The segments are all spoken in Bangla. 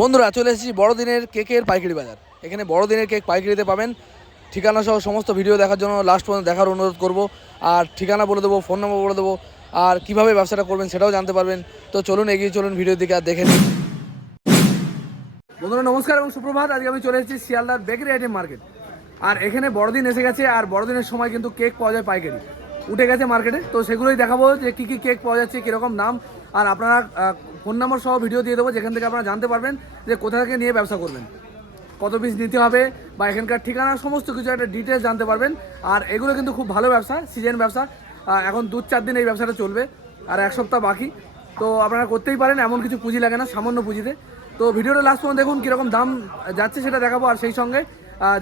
বন্ধুরা চলে এসেছি বড়দিনের কেকের পাইকারি বাজার। এখানে বড়দিনের কেক পাইকারিতে পাবেন। ঠিকানা সহ সমস্ত ভিডিও দেখার জন্য লাস্ট পর্যন্ত দেখার অনুরোধ করব। আর ঠিকানা বলে দেবো, ফোন নম্বর বলে দেবো, আর কীভাবে ব্যবসাটা করবেন সেটাও জানতে পারবেন। তো চলুন এগিয়ে চলুন ভিডিওর দিকে আর দেখে নিন। বন্ধুরা নমস্কার এবং সুপ্রভাত। আজকে আমি চলে এসেছি শিয়ালদার বেকারি আইটেম মার্কেট। আর এখানে বড়দিন এসে গেছে, আর বড়দিনের সময় কিন্তু কেক পাওয়া যায় পাইকারি, উঠে গেছে মার্কেটে। তো সেগুলোই দেখাবো যে কী কী কেক পাওয়া যাচ্ছে, কীরকম দাম, আর আপনারা ফোন নম্বর সহ ভিডিও দিয়ে দেবো, যেখান থেকে আপনারা জানতে পারবেন যে কোথা থেকে নিয়ে ব্যবসা করবেন, কত পিস নিতে হবে, বা এখানকার ঠিকানা সমস্ত কিছু একটা ডিটেলস জানতে পারবেন। আর এগুলো কিন্তু খুব ভালো ব্যবসা, সিজন ব্যবসা। এখন 2-4 দিন এই ব্যবসাটা চলবে, আর 1 সপ্তাহ বাকি। তো আপনারা করতেই পারেন, এমন কিছু পুঁজি লাগে না, সামান্য পুঁজিতে। তো ভিডিওটা লাস্ট পর্যন্ত দেখুন, কীরকম দাম যাচ্ছে সেটা দেখাবো, আর সেই সঙ্গে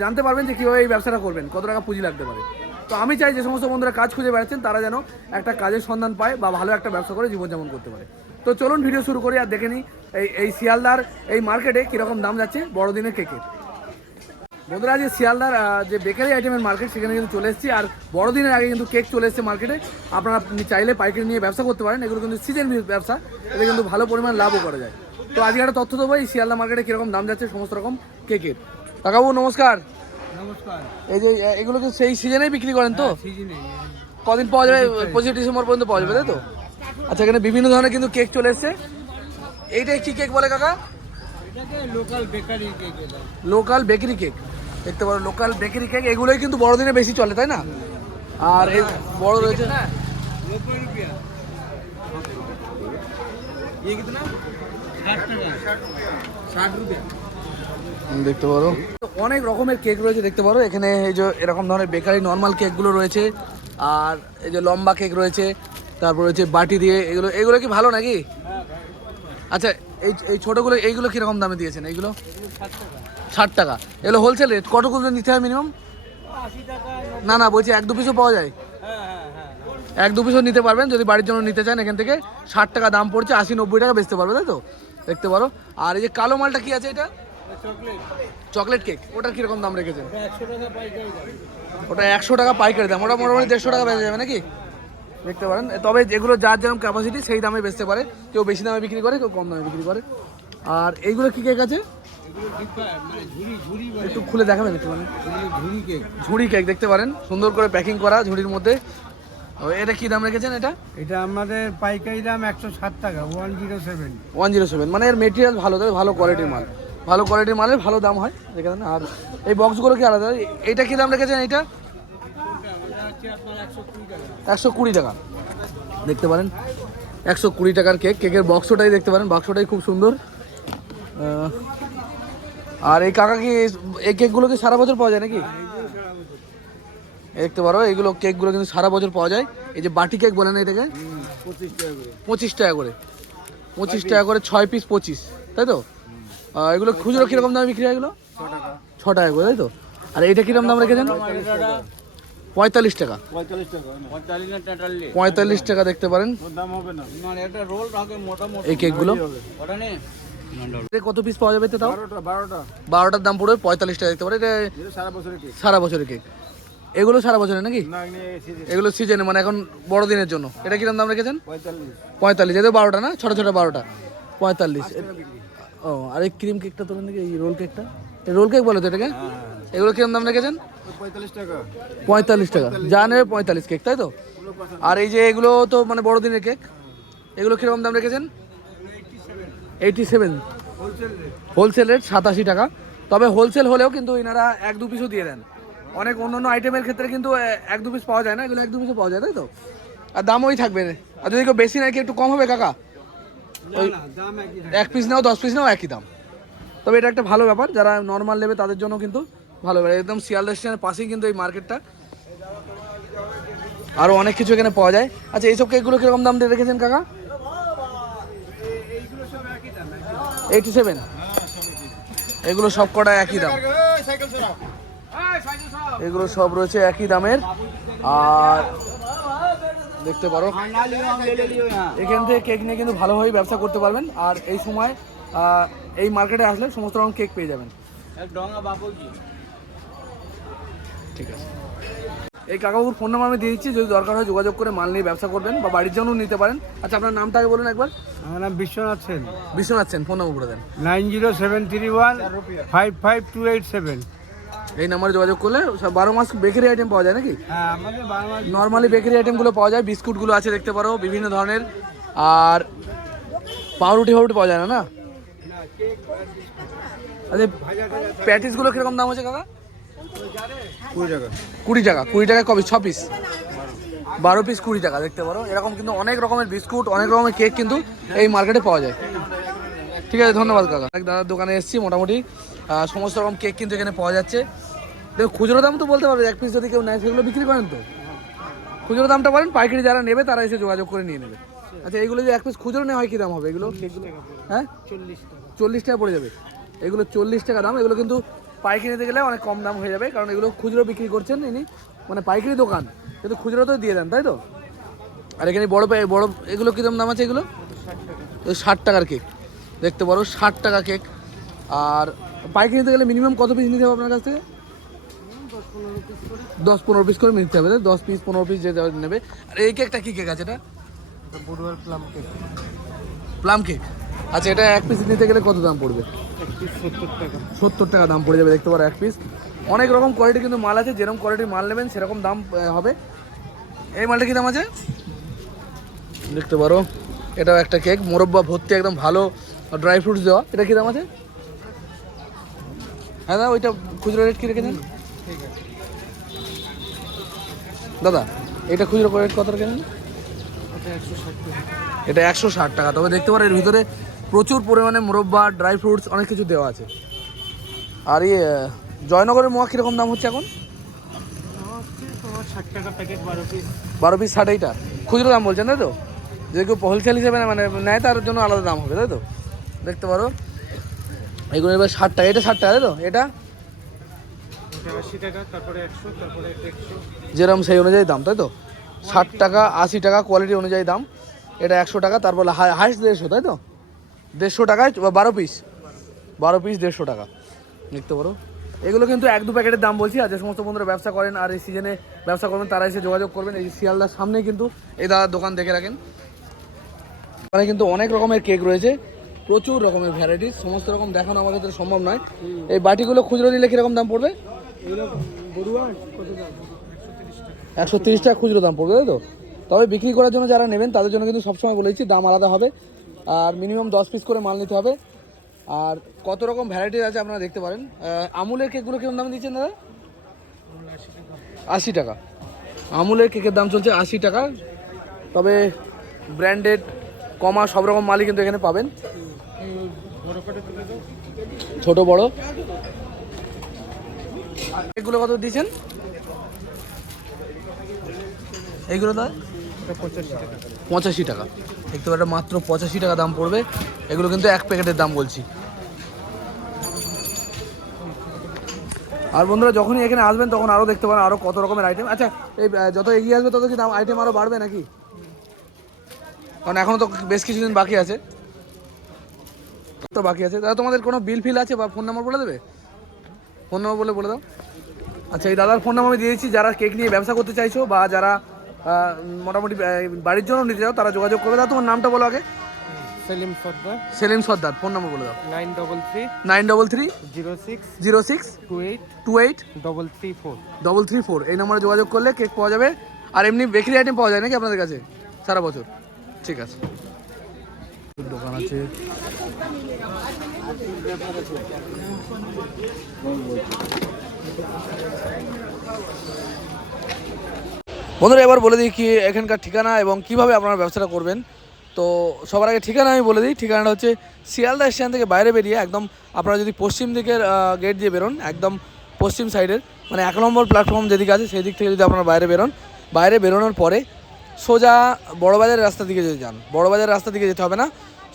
জানতে পারবেন যে কীভাবে এই ব্যবসাটা করবেন, কত টাকা পুঁজি লাগতে পারে। তো আমি চাই যে সমস্ত বন্ধুরা কাজ খুঁজে বেড়াচ্ছেন তারা যেন একটা কাজের সন্ধান পায় বা ভালো একটা ব্যবসা করে জীবনযাপন করতে পারে। তো চলুন ভিডিও শুরু করি আর দেখে নিই এই শিয়ালদার এই মার্কেটে কীরকম দাম যাচ্ছে বড়দিনের কেকের। বন্ধুরা আজকে শিয়ালদার যে বেকারি আইটেমের মার্কেট সেখানে কিন্তু চলে এসেছি। আর বড়দিনের আগে কিন্তু কেক চলে এসেছে মার্কেটে। আপনারা চাইলে পাইকারি নিয়ে ব্যবসা করতে পারেন। এগুলো কিন্তু সিজন ব্যবসা, এতে কিন্তু ভালো পরিমাণ লাভও করা যায়। তো আজকে একটা তথ্য দেবো এই শিয়ালদা মার্কেটে কীরকম দাম যাচ্ছে সমস্ত রকম কেকের। কাকাবু নমস্কার। নমস্কার। এই যে এগুলো কি সেই সিজনেই বিক্রি করেন? তো কদিন পাওয়া যাবে? 25 ডিসেম্বর পর্যন্ত পাওয়া যাবে, তাই তো? আচ্ছা, এখানে বিভিন্ন ধরনের কিন্তু কেক চলে এসছে। এইটা কি কেক বলে কাকা? Local bakery cake. Local bakery cake দেখতে পারো, লোকাল বেকারি কেক। এগুলোই কিন্তু বড়দিনে বেশি চলে, তাই না? আর এই বড় রয়েছে দেখতে পারো, অনেক রকমের কেক রয়েছে দেখতে পারো এখানে। এই যে এরকম ধরনের বেকারি নর্মাল কেকগুলো রয়েছে, আর এই যে লম্বা কেক রয়েছে, তারপর রয়েছে বাটি দিয়ে। এগুলো এগুলো কি ভালো নাকি? আচ্ছা, এই ছোটোগুলো এইগুলো কীরকম দামে দিয়েছেন? এইগুলো 60 টাকা। এগুলো হোলসেল রেট। কতগুলো নিতে হয় মিনিমাম? না না, বলছি 1-2 পিসও পাওয়া যায়? 1-2 পিসও নিতে পারবেন যদি বাড়ির জন্য নিতে চান। এখান থেকে 60 টাকা দাম পড়ছে, 80-90 টাকা বেচতে পারবে, তাই তো? দেখতে পারো। আর এই যে কালো মালটা কি আছে? এটা চকলেট কেক। ওটার কীরকম দাম রেখেছেন? ওটা 100 টাকা পাইকারি দাম। ওটা মোটামুটি 150 টাকা বেচে যাবে নাকি? দেখতে পারেন। তবে যেগুলো যার যেরকম ক্যাপাসিটি সেই দামে বেচতে পারে। কেউ বেশি দামে বিক্রি করে, কেউ কম দামে বিক্রি করে। আর এইগুলো কি কেক আছে? একটু খুলে দেখাবেন একটু? মানে ঝুড়ি কেক দেখতে পারেন, সুন্দর করে প্যাকিং করা ঝুড়ির মধ্যে। এটা কি দাম রেখেছেন? এটা আমাদের পাইকারি দাম 160 টাকা। 107। মানে এর মেটেরিয়াল ভালো, তাই ভালো কোয়ালিটির মাল। ভালো কোয়ালিটির মালের ভালো দাম হয় দেখেন। আর এই বক্সগুলো কি আলাদা? এইটা কি দাম রেখেছেন? এইটা 120 টাকা দেখতে পারেন। 120 টাকার কেক। কেকের বক্সটাই দেখতে পারেন, বাক্সটাই খুব সুন্দর। আর এই কাকা কি এই কেকগুলো কি সারা বছর পাওয়া যায় নাকি? দেখতে পারো এইগুলো কেকগুলো কিন্তু সারা বছর পাওয়া যায়। এই যে বাটি কেক বলে না এটাকে? 25 টাকা করে। 25 টাকা করে 6 পিস 25, তাই তো? এগুলো খুচরো কীরকম দামে বিক্রি হয়? এগুলো 6 টাকা করে, তাই তো? আর এইটা কীরকম দাম রেখেছেন? 45 টাকা। 45 টাকা দেখতে পারেন এই কেকগুলো। কত পিস পাওয়া যাবে? তাও 12টার দাম পড়বে 45 টাকা দেখতে পারেন। এটা সারা বছরের কেক। এগুলো সারা বছরের নাকি? এগুলো সিজনে, মানে এখন বড়দিনের জন্য। এটা কিরকম দাম রেখেছেন? 45। এতে 12টা না, ছোটো ছোটো 12টা, 45। ও, আর এই ক্রিম কেকটা তোলেন নাকি? এই রোল কেকটা, এই রোল কেক বলে তো এটাকে? এগুলো কিরকম দাম রেখেছেন? 45 টাকা। যা নেবে 45 কেক, তাই তো? আর এই যে এগুলো তো মানে বড়দিনের কেক, এগুলো কিরকম দাম রেখেছেন? 87। হোলসেল রেট 87 টাকা। তবে হোলসেল হলেও কিন্তু এনারা 1-2 পিসও দিয়ে দেন। অনেক অন্য আইটেমের ক্ষেত্রে কিন্তু 1-2 পিস পাওয়া যায় না, এগুলো 1-2 পিসও পাওয়া যায়, তাই তো? আর দাম ওই থাকবে। আর যদি কেউ বেশি নেয় কি একটু কম হবে কাকা? ওই 1 পিস নাও 10 পিস নাও একই দাম। তবে এটা একটা ভালো ব্যাপার, যারা নর্মাল নেবে তাদের জন্য কিন্তু ভালো ব্যাপার। একদম শিয়ালদা স্টেশনের পাশেই কিন্তু এই মার্কেটটা। আরও অনেক কিছু এখানে পাওয়া যায়। আচ্ছা, এইসব কেকগুলো কীরকম দাম দিয়ে রেখেছেন কাকা? 87। এগুলো সব কটা একই দাম। এগুলো সব রয়েছে একই দামের। আর দেখতে পারো এখান থেকে কেক নিয়ে কিন্তু ভালোভাবে ব্যবসা করতে পারবেন। আর এই সময় এই মার্কেটে আসলে সমস্ত রকম কেক পেয়ে যাবেন। ঠিক আছে। এই কাকাবুর ফোন নাম্বার আমি দিয়ে দিচ্ছি, যদি দরকার হয় যোগাযোগ করে মাল নিয়ে ব্যবসা করবেন বা বাড়ির জন্যও নিতে পারেন। আচ্ছা, আপনার নামটা আগে বলুন একবার। আমার নাম বিশ্বনাথ সেন। বিশ্বনাথ সেন, ফোন নাম্বার বলে দেন। 9073155287। এই নাম্বারে যোগাযোগ করলে 12 মাস বেকারি আইটেম পাওয়া যায় নাকি? হ্যাঁ, আমাদের 12 মাস নর্মালি বেকারি আইটেমগুলো পাওয়া যায়, বিস্কুটগুলো আছে দেখতে পারো বিভিন্ন ধরনের, আর পাউরুটি পাওয়া যায় না না? আচ্ছা, প্যাটিসগুলো কিরকম দাম হচ্ছে কাকা? 20 টাকা। 20 টাকা কবে? 6 পিস, 12 পিস 20 টাকা দেখতে পারো। এরকম কিন্তু অনেক রকমের বিস্কুট, অনেক রকমের কেক কিন্তু এই মার্কেটে পাওয়া যায়। ঠিক আছে, ধন্যবাদ কাকা। এক দাদার দোকানে এসেছি, মোটামুটি সমস্ত রকম কেক কিন্তু এখানে পাওয়া যাচ্ছে। দেখো, খুচরো দাম তো বলতে পারবে, এক পিস যদি কেউ নেয় সেগুলো বিক্রি করেন তো। খুচরো দামটা বলেন, পাইকারি যারা নেবে তারা এসে যোগাযোগ করে নিয়ে নেবে। আচ্ছা, এগুলো যে এক পিস খুচরো নেওয়া হয় কী দাম হবে এগুলো? হ্যাঁ, 40 টাকা পড়ে যাবে। এগুলো 40 টাকা দাম। এগুলো কিন্তু পাইকারি নিতে গেলে অনেক কম দাম হয়ে যাবে, কারণ এগুলো খুচরো বিক্রি করছেন ইনি, মানে পাইকারি দোকান, কিন্তু খুচরো তো দিয়ে দেন, তাই তো? আর এখানে বড় এগুলো কী দাম আছে? এগুলো 60 টাকার কেক দেখতে পারো, 60 টাকা কেক। আর পাইকারি নিতে গেলে মিনিমাম কত পিস নিতে হবে আপনার কাছ থেকে? 10-15 পিস করে নিতে হবে, 10 পিস 15 পিস যে নেবে। আর এই কেকটা কী কেক আছে? এটা বড়ুয়ার প্লাম কেক। Plum cake. আচ্ছা, এটা এক পিস নিতে গেলে কত দাম পড়বে? 70 টাকা। 70 টাকা দাম পড়ে যাবে দেখতে পারো এক পিস। অনেক রকম কোয়ালিটি কিন্তু মাল আছে, যেরকম কোয়ালিটির মাল নেবেন সেরকম দাম হবে। এই মালটা কী দাম আছে দেখতে পারো। এটাও একটা কেক, মোরব্বা ভর্তি, একদম ভালো ড্রাই ফ্রুটস দেওয়া। এটা কী দাম আছে? হ্যাঁ দাদা, ওইটা খুচরো রেট কী রেখেছেন দাদা? এটা খুচরো রেট কত রেখেছেন? এটা 160 টাকা। তবে দেখতে পারো এর ভিতরে প্রচুর পরিমাণে মোরব্বা, ড্রাই ফ্রুটস, অনেক কিছু দেওয়া আছে। আর জয়নগরের মোয়া কীরকম দাম হচ্ছে এখন? 60 টাকা প্যাকেট, 12 পিস। 12 পিস 60। এইটা খুচরো দাম বলছেন, তাই তো? যে কেউ হোলসেল হিসেবে মানে নেয় তার জন্য আলাদা দাম হবে, তাই তো? দেখতে পারো এগুলো এবার 60 টাকা। এটা 60 টাকা, তাই তো? এটা 80 টাকা, তারপরে 100, তারপরে 100। যেরকম সেই অনুযায়ী দাম, তাই তো? 60 টাকা, 80 টাকা কোয়ালিটি অনুযায়ী দাম। এটা 100 টাকা, তারপর হাইস্ট 150, তাই তো? 150 টাকায় 12 পিস, 12 পিস 150 টাকা দেখতে পারো। এগুলো কিন্তু 1-2 প্যাকেটের দাম বলছি। আর যে সমস্ত বন্ধুরা ব্যবসা করেন আর এই সিজনে ব্যবসা করবেন তারা এসে যোগাযোগ করবেন। এই শিয়ালদার সামনে কিন্তু এই দাদার দোকান দেখে রাখেন। এখানে কিন্তু অনেক রকমের কেক রয়েছে, প্রচুর রকমের ভ্যারাইটিস, সমস্ত রকম দেখানো আমাদের তো সম্ভব নয়। এই বাটিগুলো খুচরো নিলে কীরকম দাম পড়বে? এগুলো বড়ুয়া কত দাম? 130 টাকা খুচরো দাম পড়বে, তাই তো? তবে বিক্রি করার জন্য যারা নেবেন তাদের জন্য কিন্তু সবসময় বলেছি দাম আলাদা হবে, আর মিনিমাম 10 পিস করে মাল নিতে হবে। আর কত রকম ভ্যারাইটিস আছে আপনারা দেখতে পারেন। আমুলের কেকগুলো কিরকম দাম দিচ্ছেন দাদা? 80 টাকা। আমুলের কেকের দাম চলছে 80 টাকা। তবে ব্র্যান্ডেড কমা সব রকম মালই কিন্তু এখানে পাবেন, ছোট বড়। এগুলো কত দিয়েছেন? এইগুলো দাদা 85 টাকা দেখতে পারেন, মাত্র 85 টাকা দাম পড়বে। এগুলো কিন্তু এক প্যাকেটের দাম বলছি। আর বন্ধুরা যখনই এখানে আসবেন তখন আরও দেখতে পারেন আরও কত রকমের আইটেম। আচ্ছা, এই যত এগিয়ে আসবে তত কি দাম আইটেম আরও বাড়বে নাকি? কারণ এখনও তো বেশ কিছুদিন বাকি আছে, দাদা তোমাদের কোনো বিল ফিল আছে বা ফোন নাম্বার বলে দেবে? ফোন নাম্বার বলে দাও। আচ্ছা, এই দাদার ফোন নাম্বার আমি দিয়ে দিচ্ছি। যারা কেক নিয়ে ব্যবসা করতে চাইছো বা যারা মোটামুটি বাড়ির জন্য নিতে চাও তারা যোগাযোগ করবে। দাদা তোমার নামটা বলো আগে। সেলিম সর্দার। ফোন নাম্বার বলে দাও। 933 06 28 334 এই নম্বরে যোগাযোগ করলে কেক পাওয়া যাবে। আর এমনি বেকারি আইটেম পাওয়া যায় নাকি আপনাদের কাছে সারা বছর? ঠিক আছে, দোকান আছে। বন্ধুরা এবার বলে দিই কি এখানকার ঠিকানা এবং কিভাবে আপনারা ব্যবসাটা করবেন। তো সবার আগে ঠিকানা আমি বলে দিই। ঠিকানাটা হচ্ছে শিয়ালদা স্টেশন থেকে বাইরে বেরিয়ে একদম আপনারা যদি পশ্চিম দিকের গেট দিয়ে বেরোন, একদম পশ্চিম সাইডের মানে 1 নম্বর প্ল্যাটফর্ম যেদিকে আছে সেই দিক থেকে যদি আপনারা বাইরে বেরোনোর পরে সোজা বড়বাজারের রাস্তার দিকে যদি যান, বড়বাজারের রাস্তার দিকে যেতে হবে না,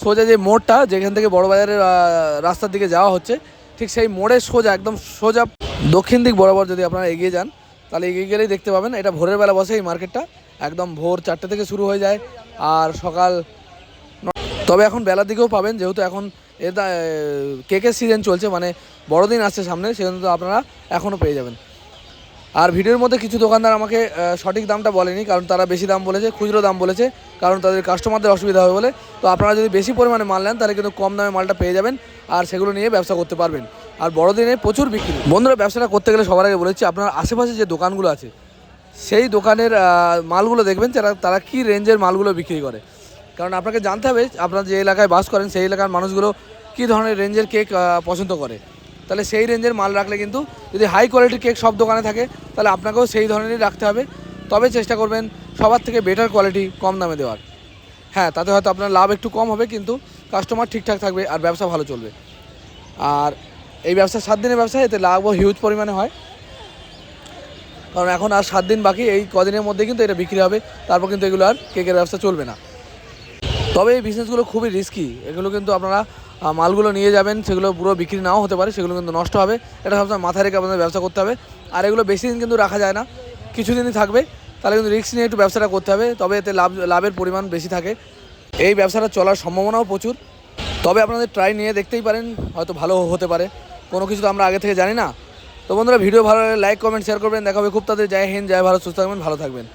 সোজা যে মোড়টা যেখান থেকে বড়বাজারের রাস্তার দিকে যাওয়া হচ্ছে ঠিক সেই মোড়ে সোজা একদম সোজা দক্ষিণ দিক বরাবর যদি আপনারা এগিয়ে যান তাহলে এগিয়ে গেলেই দেখতে পাবেন। এটা ভোরের বেলা বসে এই মার্কেটটা, একদম ভোর 4টে থেকে শুরু হয়ে যায় আর সকাল, তবে এখন বেলার দিকেও পাবেন যেহেতু এখন এটা কেকের সিজন চলছে, মানে বড়দিন আসছে সামনে, সেজন্য তো আপনারা এখনও পেয়ে যাবেন। আর ভিডিওর মধ্যে কিছু দোকানদার আমাকে সঠিক দামটা বলেনি, কারণ তারা বেশি দাম বলেছে, খুচরো দাম বলেছে, কারণ তাদের কাস্টমারদের অসুবিধা হবে বলে। তো আপনারা যদি বেশি পরিমাণে মাল নেন তাহলে কিন্তু কম দামে মালটা পেয়ে যাবেন আর সেগুলো নিয়ে ব্যবসা করতে পারবেন। আর বড়দিনে প্রচুর বিক্রি। বন্ধুরা, ব্যবসাটা করতে গেলে সবার আগে বলেছি আপনার আশেপাশে যে দোকানগুলো আছে সেই দোকানের মালগুলো দেখবেন তারা কী রেঞ্জের মালগুলো বিক্রি করে, কারণ আপনাকে জানতে হবে আপনার যে এলাকায় বাস করেন সেই এলাকার মানুষগুলো কী ধরনের রেঞ্জের কেক পছন্দ করে। তাহলে সেই রেঞ্জের মাল রাখলে কিন্তু যদি হাই কোয়ালিটির কেক সব দোকানে থাকে তাহলে আপনাকেও সেই ধরনেরই রাখতে হবে, তবে চেষ্টা করবেন সবার থেকে বেটার কোয়ালিটি কম দামে দেওয়ার। হ্যাঁ, তাতে হয়তো আপনার লাভ একটু কম হবে কিন্তু কাস্টমার ঠিকঠাক থাকবে আর ব্যবসা ভালো চলবে। আর এই ব্যবসা 7 দিনের ব্যবসা, এতে লাভও হিউজ পরিমাণে হয়, কারণ এখন আর 7 দিন বাকি, এই কদিনের মধ্যে কিন্তু এটা বিক্রি হবে, তারপর কিন্তু এগুলো আর কেকের ব্যবসা চলবে না। তবে এই বিজনেসগুলো খুবই রিস্কি, এগুলো কিন্তু আপনারা মালগুলো নিয়ে যাবেন সেগুলো পুরো বিক্রি নাও হতে পারে, সেগুলো কিন্তু নষ্ট হবে, এটা সবসময় মাথায় রেখে আপনাদের ব্যবসা করতে হবে। আর এগুলো বেশি দিন কিন্তু রাখা যায় না, কিছুদিনই থাকবে, তাহলে কিন্তু রিস্ক নিয়ে একটু ব্যবসাটা করতে হবে, তবে এতে লাভের পরিমাণ বেশি থাকে। এই ব্যবসাটা চলার সম্ভাবনাও প্রচুর, তবে আপনাদের ট্রাই নিয়ে দেখতেই পারেন, হয়তো ভালো হতে পারে, কোনো কিছু তো আমরা আগে থেকে জানি না। তো বন্ধুরা, ভিডিও ভালো লাগলে লাইক কমেন্ট শেয়ার করবেন, দেখা হবে খুব তাড়াতাড়ি। জয় হিন্দ, জয় ভারত, সুস্থ থাকবেন, ভালো থাকবেন।